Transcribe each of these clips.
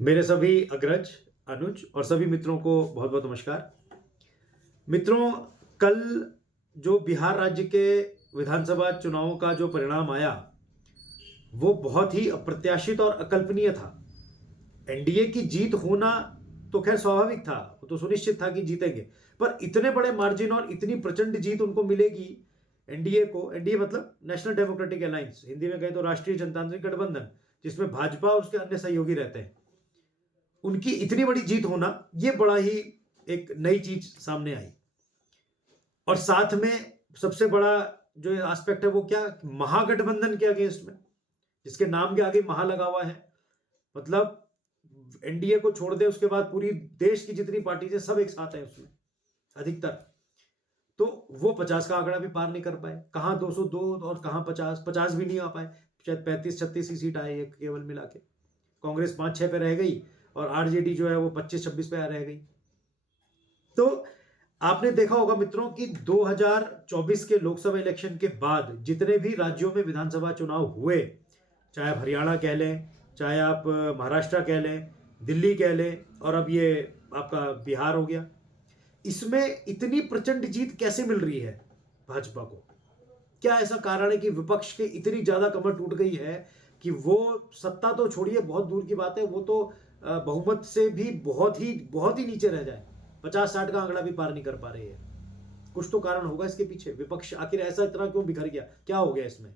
मेरे सभी अग्रज, अनुज और सभी मित्रों को बहुत-बहुत नमस्कार। मित्रों, कल जो बिहार राज्य के विधानसभा चुनावों का जो परिणाम आया, वो बहुत ही अप्रत्याशित और अकल्पनीय था। एनडीए की जीत होना तो खैर स्वाभाविक था, वो तो सुनिश्चित था कि जीतेंगे। पर इतने बड़े मार्जिन और इतनी प्रचंड जीत उनको मिलेगी, एनडीए को, एनडीए मतलब नेशनल डेमोक्रेटिक अलायंस, हिंदी में कहें तो राष्ट्रीय जनतांत्रिक गठबंधन, जिसमें भाजपा और उसके अन्य सहयोगी रहते हैं। उनकी इतनी बड़ी जीत होना, ये बड़ा ही एक नई चीज सामने आई। और साथ में सबसे बड़ा जो एस्पेक्ट है वो क्या, महागठबंधन के अगेंस्ट में, जिसके नाम के आगे महा लगा हुआ है। मतलब एनडीए को छोड़ दे, उसके बाद पूरी देश की जितनी पार्टी है सब एक साथ है उसमें, अधिकतर। तो वो 50 का आंकड़ा भी पार नहीं कर पाए। कहां 202 और कहां 50, 50 भी नहीं आ पाए। शायद 35-36 ही सीट आए केवल मिला के। कांग्रेस 5-6 पे रह गई और आरजेडी जो है वो 25-26 पे रह गई। तो आपने देखा होगा मित्रों कि 2024 के लोकसभा इलेक्शन के बाद जितने भी राज्यों में विधानसभा चुनाव हुए, चाहे आप हरियाणा कह लें, चाहे आप महाराष्ट्र कह लें, दिल्ली कह लें, और अब ये आपका बिहार हो गया, इसमें इतनी प्रचंड जीत कैसे मिल रही है भाजपा को? क्या ऐसा कारण है कि विपक्ष की इतनी ज्यादा कमर टूट गई है कि वो सत्ता तो छोड़िए, बहुत दूर की बात है, वो तो बहुमत से भी बहुत ही नीचे रह जाए, 50-60 का आंकड़ा भी पार नहीं कर पा रहे हैं। कुछ तो कारण होगा इसके पीछे। विपक्ष आखिर ऐसा इतना क्यों बिखर गया, क्या हो गया इसमें?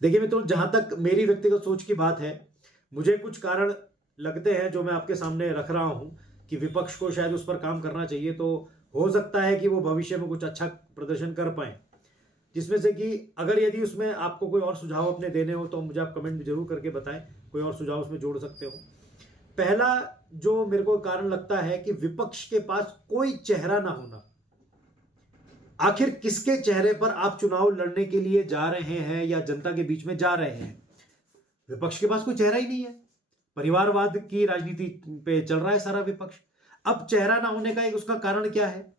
देखिए मित्रों, जहां तक मेरी व्यक्तिगत सोच की बात है, मुझे कुछ कारण लगते हैं जो मैं आपके सामने रख रहा हूं कि विपक्ष को शायद उस पर काम करना चाहिए, तो हो सकता है कि वो भविष्य में कुछ अच्छा प्रदर्शन कर पाए। जिसमें से कि अगर यदि उसमें आपको कोई और सुझाव अपने देने हो तो मुझे आप कमेंट में जरूर करके बताएं, कोई और सुझाव उसमें जोड़ सकते हो। पहला जो मेरे को कारण लगता है कि विपक्ष के पास कोई चेहरा ना होना। आखिर किसके चेहरे पर आप चुनाव लड़ने के लिए जा रहे हैं या जनता के बीच में जा रहे हैं? विपक्ष के पास कोई चेहरा ही नहीं है। परिवारवाद की राजनीति पे चल रहा है सारा विपक्ष। अब चेहरा ना होने का एक उसका कारण क्या है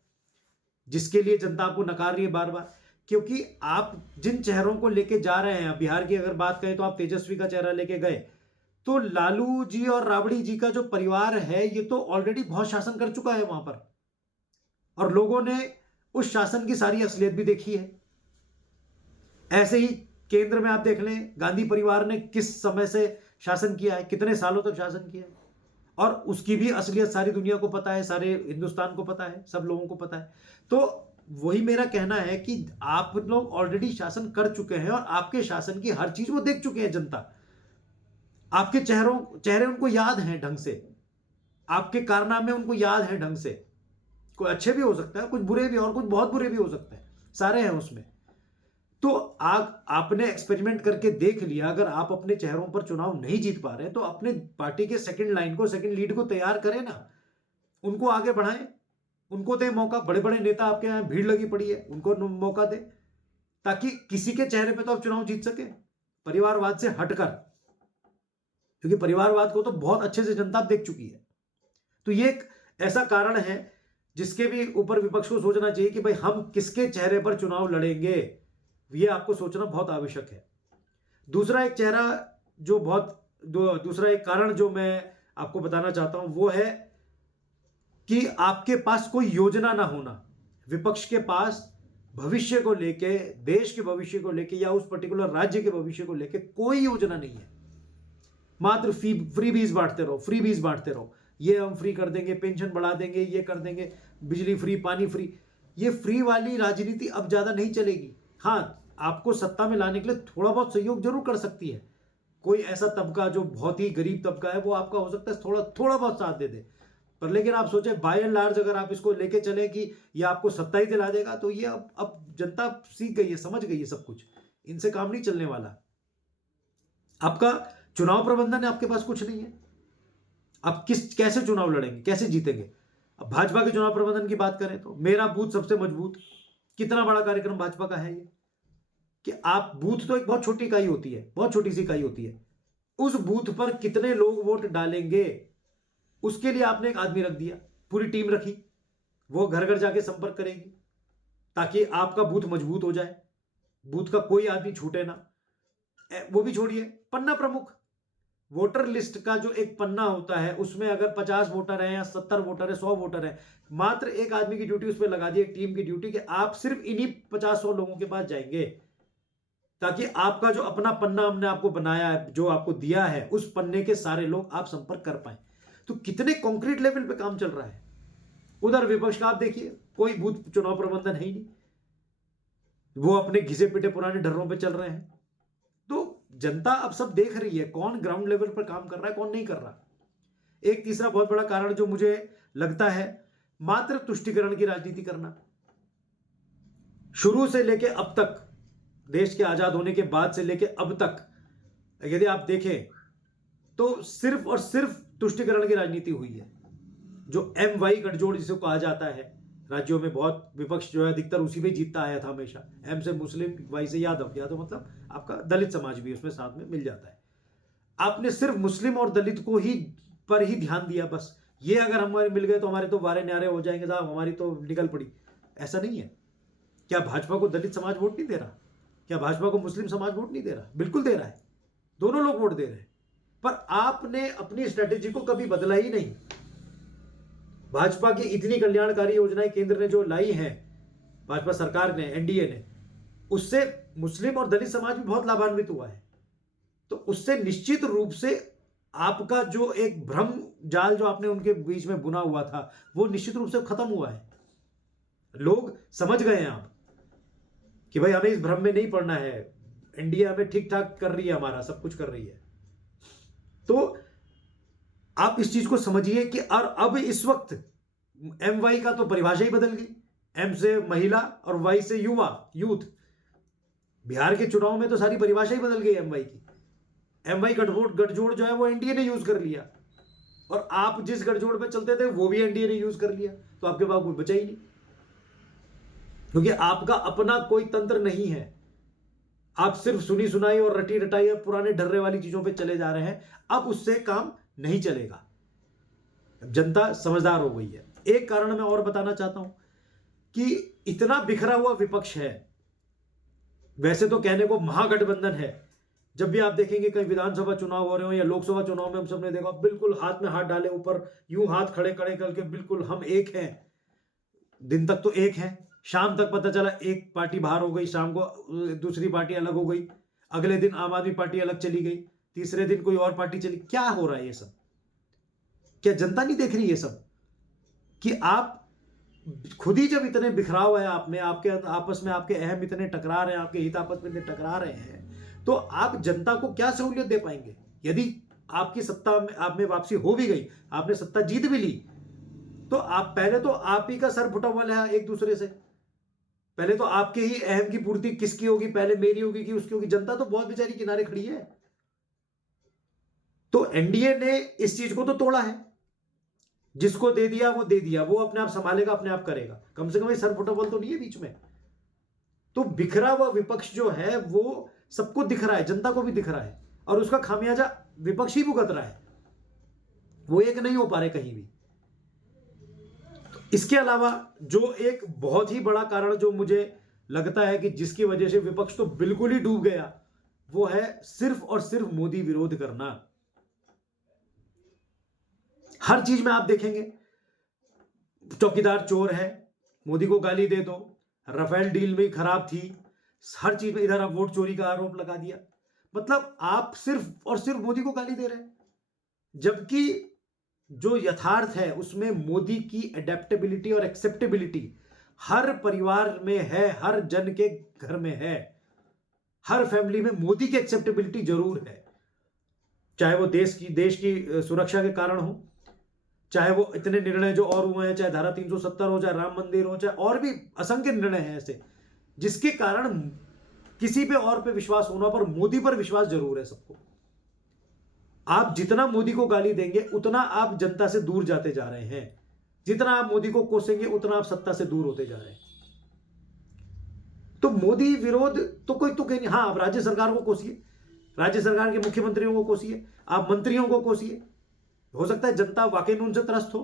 जिसके लिए जनता आपको नकार रही है बार बार? क्योंकि आप जिन चेहरों को लेके जा रहे हैं, बिहार की अगर बात करें तो आप तेजस्वी का चेहरा लेके गए, तो लालू जी और राबड़ी जी का जो परिवार है ये तो ऑलरेडी बहुत शासन कर चुका है वहां पर, और लोगों ने उस शासन की सारी असलियत भी देखी है। ऐसे ही केंद्र में आप देख लें, गांधी परिवार ने किस समय से शासन किया है, कितने सालों तक शासन किया है, और उसकी भी असलियत सारी दुनिया को पता है, सारे हिंदुस्तान को पता है, सब लोगों को पता है। तो वही मेरा कहना है कि आप लोग ऑलरेडी शासन कर चुके हैं और आपके शासन की हर चीज वो देख चुके हैं जनता। आपके चेहरे उनको याद हैं ढंग से, आपके कारनामे उनको याद हैं ढंग से। कोई अच्छे भी हो सकता है, कुछ बुरे भी, और कुछ बहुत बुरे भी हो सकते हैं, सारे हैं उसमें। तो आपने एक्सपेरिमेंट करके देख लिया, अगर आप अपने चेहरों पर चुनाव नहीं जीत पा रहे तो अपने पार्टी के सेकंड लाइन को, सेकंड लीड को तैयार करें ना, उनको आगे बढ़ाएं, उनको दें मौका। बड़े बड़े नेता आपके यहां भीड़ लगी पड़ी है, उनको मौका दें, ताकि किसी के चेहरे पे तो आप चुनाव जीत सके, परिवारवाद से हटकर। क्योंकि परिवारवाद को तो बहुत अच्छे से जनता देख चुकी है। तो ये एक ऐसा कारण है जिसके भी ऊपर विपक्ष को सोचना चाहिए कि भाई हम किसके चेहरे पर चुनाव लड़ेंगे, ये आपको सोचना बहुत आवश्यक है। दूसरा एक चेहरा जो दूसरा एक कारण जो मैं आपको बताना चाहता हूं वो है कि आपके पास कोई योजना ना होना। विपक्ष के पास भविष्य को लेके, देश के भविष्य को लेके या उस पर्टिकुलर राज्य के भविष्य को लेके कोई योजना नहीं है। मात्र फ्री बीज बांटते रहो, फ्री बीज बांटते रहो। ये हम फ्री कर देंगे, पेंशन बढ़ा देंगे, ये कर देंगे, बिजली फ्री, पानी फ्री। ये फ्री वाली राजनीति अब ज्यादा नहीं चलेगी। हाँ, आपको सत्ता में लाने के लिए थोड़ा बहुत सहयोग जरूर कर सकती है। कोई ऐसा तबका जो बहुत ही गरीब तबका है वो आपका हो सकता है थोड़ा थोड़ा बहुत साथ दे दे, पर लेकिन आप सोचे बाय एंड लार्ज अगर आप इसको लेके चले कि ये आपको सत्ता ही दिला देगा, तो ये अब जनता सीख गई है, समझ गई है सब कुछ। इनसे काम नहीं चलने वाला। आपका चुनाव प्रबंधन है, आपके पास कुछ नहीं है। आप कैसे चुनाव लड़ेंगे, कैसे जीतेंगे? अब भाजपा के चुनाव प्रबंधन की बात करें तो मेरा बूथ सबसे मजबूत, कितना बड़ा कार्यक्रम भाजपा का है ये, कि आप बूथ तो एक बहुत छोटी इकाई होती है, बहुत छोटी सी इकाई होती है, उस बूथ पर कितने लोग वोट डालेंगे उसके लिए आपने एक आदमी रख दिया, पूरी टीम रखी, वो घर घर जाके संपर्क करेगी ताकि आपका बूथ मजबूत हो जाए, बूथ का कोई आदमी छूटे ना। वो भी छोड़िए, पन्ना प्रमुख, वोटर लिस्ट का जो एक पन्ना होता है उसमें अगर 50 वोटर हैं या 70 वोटर है, 100 वोटर है, मात्र एक आदमी की ड्यूटी उस पर लगा दी, एक टीम की ड्यूटी कि आप सिर्फ इन्हीं 50-100 लोगों के पास जाएंगे, ताकि आपका जो अपना पन्ना हमने आपको बनाया है, जो आपको दिया है, उस पन्ने के सारे लोग आप संपर्क कर पाए। तो कितने कॉन्क्रीट लेवल पे काम चल रहा है। उधर विपक्ष का आप देखिए, कोई बूथ चुनाव प्रबंधन है ही नहीं, वो अपने घिसे पिटे पुराने डर्रों पे चल रहे हैं। तो जनता अब सब देख रही है कौन ग्राउंड लेवल पर काम कर रहा है, कौन नहीं कर रहा। एक तीसरा बहुत बड़ा कारण जो मुझे लगता है, मात्र तुष्टिकरण की राजनीति करना। शुरू से लेके अब तक, देश के आजाद होने के बाद से लेके अब तक यदि आप देखें तो सिर्फ और सिर्फ तुष्टिकरण की राजनीति हुई है। जो एम वाई गठजोड़ जिसे कहा जाता है, राज्यों में बहुत विपक्ष जो है अधिकतर उसी पे जीतता आया था हमेशा। एम से मुस्लिम, वाई से यादव, यादव मतलब आपका दलित समाज भी उसमें साथ में मिल जाता है। आपने सिर्फ मुस्लिम और दलित को ही पर ही ध्यान दिया, बस ये अगर हमारे मिल गए तो हमारे तो वारे न्यारे हो जाएंगे साहब, हमारी तो निकल पड़ी। ऐसा नहीं है। क्या भाजपा को दलित समाज वोट नहीं दे रहा? क्या भाजपा को मुस्लिम समाज वोट नहीं दे रहा? बिल्कुल दे रहा है, दोनों लोग वोट दे रहे हैं। पर आपने अपनी स्ट्रेटेजी को कभी बदला ही नहीं। भाजपा की इतनी कल्याणकारी योजनाएं केंद्र ने जो लाई हैं, भाजपा सरकार ने, एनडीए ने, उससे मुस्लिम और दलित समाज भी बहुत लाभान्वित हुआ है। तो उससे निश्चित रूप से आपका जो एक भ्रम जाल जो आपने उनके बीच में बुना हुआ था, वो निश्चित रूप से खत्म हुआ है। लोग समझ गए हैं आप कि भाई हमें इस भ्रम में नहीं पड़ना है, एनडीए हमें ठीक ठाक कर रही है, हमारा सब कुछ कर रही है। तो आप इस चीज को समझिए कि और अब इस वक्त एम वाई का तो परिभाषा ही बदल गई। एम से महिला और वाई से युवा, यूथ। बिहार के चुनाव में तो सारी परिभाषा ही बदल गई एम वाई की। एम वाई गठजोड़ जो है वो एनडीए ने यूज कर लिया, और आप जिस गठजोड़ पे चलते थे वो भी एनडीए ने यूज कर लिया। तो आपके पास कोई बचा ही नहीं, क्योंकि आपका अपना कोई तंत्र नहीं है। आप सिर्फ सुनी सुनाई और रटी रटाई और पुराने डर्रे वाली चीजों पे चले जा रहे हैं। अब उससे काम नहीं चलेगा। जनता समझदार हो गई है। एक कारण मैं और बताना चाहता हूं कि इतना बिखरा हुआ विपक्ष है। वैसे तो कहने को महागठबंधन है, जब भी आप देखेंगे कहीं विधानसभा चुनाव हो रहे हो या लोकसभा चुनाव में, हम सबने देखा बिल्कुल हाथ में हाथ डाले ऊपर, यूं हाथ खड़े खड़े करके बिल्कुल हम एक हैं। दिन तक तो एक हैं, शाम तक पता चला एक पार्टी बाहर हो गई, शाम को दूसरी पार्टी अलग हो गई, अगले दिन आम आदमी पार्टी अलग चली गई, तीसरे दिन कोई और पार्टी चली। क्या हो रहा है ये सब? क्या जनता नहीं देख रही ये सब कि आप खुद ही जब इतने बिखराव है आप में, आपके आपस में आपके अहम इतने टकरा रहे हैं, आपके हित आपस में इतने टकरा रहे हैं, तो आप जनता को क्या सहूलियत दे पाएंगे? यदि आपकी सत्ता में आप में वापसी हो भी गई, आपने सत्ता जीत भी ली, तो आप पहले तो आप ही का सर फुटा हुआ है एक दूसरे से। पहले तो आपके ही अहम की पूर्ति किसकी होगी, पहले मेरी होगी कि उसकी होगी? जनता तो बहुत बेचारी किनारे खड़ी है। तो एनडीए ने इस चीज को तो तोड़ा है, जिसको दे दिया वो दे दिया, वो अपने आप संभालेगा, अपने आप करेगा। कम से कम सर फुटबॉल तो नहीं है बीच में। तो बिखरा हुआ विपक्ष जो है वो सबको दिख रहा है, जनता को भी दिख रहा है, और उसका खामियाजा विपक्ष ही भुगत रहा है। वो एक नहीं हो पा रहे कहीं भी। तो इसके अलावा जो एक बहुत ही बड़ा कारण जो मुझे लगता है कि जिसकी वजह से विपक्ष तो बिल्कुल ही डूब गया, वो है सिर्फ और सिर्फ मोदी विरोध करना। हर चीज में आप देखेंगे, चौकीदार चोर है, मोदी को गाली दे दो, राफेल डील में खराब थी, हर चीज में इधर आप वोट चोरी का आरोप लगा दिया। मतलब आप सिर्फ और सिर्फ मोदी को गाली दे रहे हैं, जबकि जो यथार्थ है उसमें मोदी की एडेप्टेबिलिटी और एक्सेप्टेबिलिटी हर परिवार में है, हर जन के घर में है, हर फैमिली में मोदी की एक्सेप्टेबिलिटी जरूर है। चाहे वो देश की सुरक्षा के कारण हो, चाहे वो इतने निर्णय जो और हुए हैं, चाहे धारा 370 हो, चाहे राम मंदिर हो, चाहे और भी असंख्य निर्णय हैं ऐसे जिसके कारण किसी पे और पे विश्वास होना, पर मोदी पर विश्वास जरूर है सबको। आप जितना मोदी को गाली देंगे उतना आप जनता से दूर जाते जा रहे हैं, जितना आप मोदी को कोसेंगे उतना आप सत्ता से दूर होते जा रहे हैं। तो मोदी विरोध तो कोई तो कहीं नहीं। हाँ, आप राज्य सरकार को कोसिए, राज्य सरकार के मुख्यमंत्रियों को कोसिए, आप मंत्रियों को कोसिए। हो सकता है जनता वाकई में उनसे त्रस्त हो,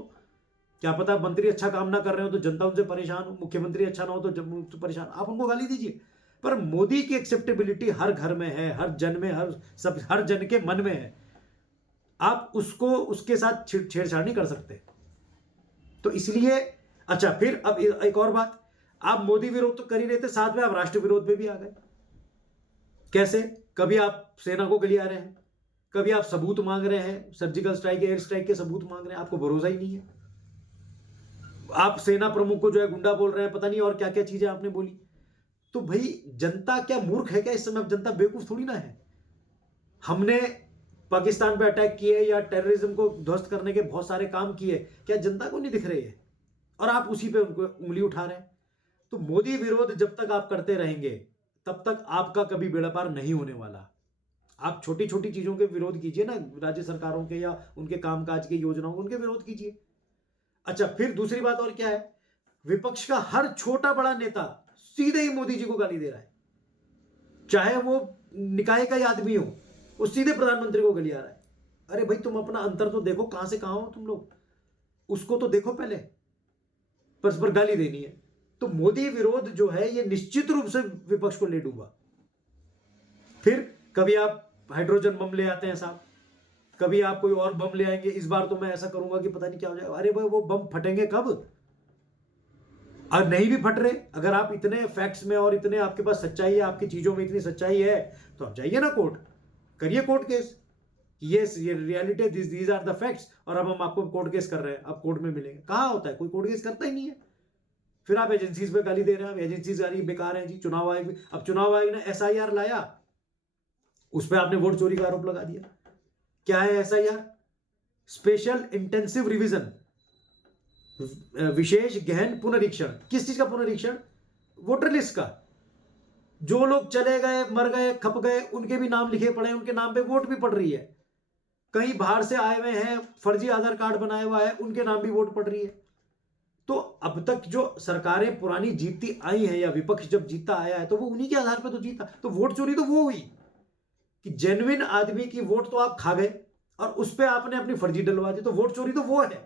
क्या पता मंत्री अच्छा काम ना कर रहे हो तो जनता उनसे परेशान हो, मुख्यमंत्री अच्छा ना हो तो परेशान, आप उनको गाली दीजिए। पर मोदी की एक्सेप्टेबिलिटी हर घर में है, हर जन में, हर जन के मन में है। आप उसको उसके साथ छेड़छाड़ नहीं कर सकते। तो इसलिए अच्छा, फिर अब एक और बात, आप मोदी विरोध तो कर ही रहे थे, साथ में आप राष्ट्र विरोध में भी आ गए। कैसे? कभी आप सेना को गलिया रहे हैं, कभी आप सबूत मांग रहे हैं, सर्जिकल स्ट्राइक, एयर स्ट्राइक के सबूत मांग रहे हैं, आपको भरोसा ही नहीं है। आप सेना प्रमुख को जो है गुंडा बोल रहे हैं, पता नहीं और क्या क्या चीजें आपने बोली। तो भाई जनता क्या मूर्ख है क्या इस समय? अब जनता बेवकूफ थोड़ी ना है। हमने पाकिस्तान पे अटैक किए या टेररिज्म को ध्वस्त करने के बहुत सारे काम किए, क्या जनता को नहीं दिख रहे हैं? और आप उसी पे उनको उंगली उठा रहे हैं। तो मोदी विरोध जब तक आप करते रहेंगे तब तक आपका कभी बेड़ा पार नहीं होने वाला। आप छोटी छोटी चीजों के विरोध कीजिए ना, राज्य सरकारों के या उनके कामकाज की योजनाओं, उनके विरोध कीजिए। अच्छा, फिर दूसरी बात और क्या है, विपक्ष का हर छोटा बड़ा नेता सीधे ही मोदी जी को गाली दे रहा है, चाहे वो निकाय का ही आदमी हो, वो सीधे प्रधानमंत्री को गाली आ रहा है। अरे भाई, तुम अपना अंतर तो देखो, कहां से कहां हो तुम लोग, उसको तो देखो पहले, बस पर गाली देनी है। तो मोदी विरोध जो है ये निश्चित रूप से विपक्ष को ले डूबा। फिर कभी आप हाइड्रोजन बम ले आते हैं साहब, कभी आप कोई और बम ले आएंगे, इस बार तो मैं ऐसा करूंगा कि पता नहीं क्या हो जाएगा। अरे भाई, वो बम फटेंगे कब? और नहीं भी फट रहे, अगर आप इतने फैक्ट्स में और इतने आपके पास सच्चाई है, आपकी चीजों में इतनी सच्चाई है, तो आप जाइए ना कोर्ट, करिए कोर्ट केस, यस ये reality, these are the facts, और अब हम आपको कोर्ट केस कर रहे हैं, आप कोर्ट में मिलेंगे। कहां होता है, कोई कोर्ट केस करता ही नहीं है। फिर आप एजेंसीज पे गाली दे रहे हैं, एजेंसीज गाली बेकार है जी। चुनाव आयोग, अब चुनाव आयोग ने एसआईआर लाया, उस पर आपने वोट चोरी का आरोप लगा दिया। क्या है एसआईआर? स्पेशल इंटेंसिव रिवीजन, विशेष गहन पुनरीक्षण। किस चीज का पुनरीक्षण? वोटर लिस्ट का। जो लोग चले गए, मर गए, खप गए, उनके भी नाम लिखे पड़े हैं, उनके नाम पे वोट भी पड़ रही है। कहीं बाहर से आए हुए हैं, फर्जी आधार कार्ड बनाया हुआ है, उनके नाम भी वोट पड़ रही है। तो अब तक जो सरकारें पुरानी जीतती आई हैं या विपक्ष जब जीतता आया है, तो वो उन्हीं के आधार पर तो जीता। तो वोट चोरी तो वो हुई कि जेन्युइन आदमी की वोट तो आप खा गए और उस पर आपने अपनी फर्जी डलवा दी। तो वोट चोरी तो वो है।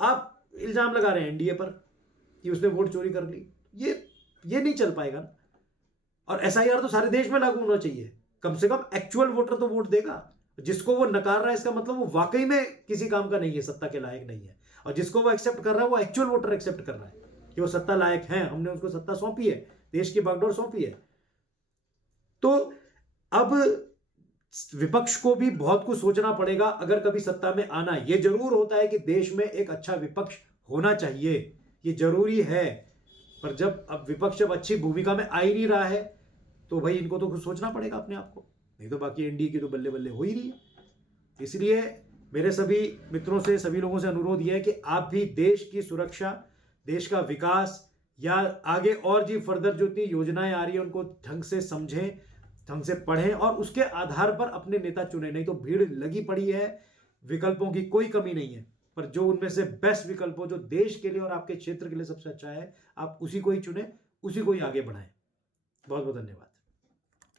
आप इल्जाम लगा रहे हैं एनडीए पर कि उसने वोट चोरी कर ली, ये नहीं चल पाएगा ना। और एसआईआर तो सारे देश में लागू होना चाहिए, कम से कम एक्चुअल वोटर तो वोट देगा। जिसको वो नकार रहा है, इसका मतलब वो वाकई में किसी काम का नहीं है, सत्ता के लायक नहीं है। और जिसको वो एक्सेप्ट कर रहा है, वो एक्चुअल वोटर एक्सेप्ट कर रहा है कि वो सत्ता लायक है, हमने उसको सत्ता सौंपी है, देश की बागडोर सौंपी है। तो अब विपक्ष को भी बहुत कुछ सोचना पड़ेगा अगर कभी सत्ता में आना। यह जरूर होता है कि देश में एक अच्छा विपक्ष होना चाहिए, ये जरूरी है। पर जब अब विपक्ष जब अच्छी भूमिका में आ ही नहीं रहा है, तो भाई इनको तो कुछ सोचना पड़ेगा अपने आप को, नहीं तो बाकी एनडीए की तो बल्ले बल्ले हो ही रही है। इसलिए मेरे सभी मित्रों से, सभी लोगों से अनुरोध यह है कि आप भी देश की सुरक्षा, देश का विकास या आगे और जी फर्दर जो इतनी योजनाएं आ रही है उनको ढंग से समझें, ढंग से पढ़ें और उसके आधार पर अपने नेता चुनें। नहीं तो भीड़ लगी पड़ी है, विकल्पों की कोई कमी नहीं है, पर जो उनमें से बेस्ट विकल्प हो, जो देश के लिए और आपके क्षेत्र के लिए सबसे अच्छा है, आप उसी को ही चुनें, उसी को ही आगे बढ़ाएं। बहुत बहुत धन्यवाद।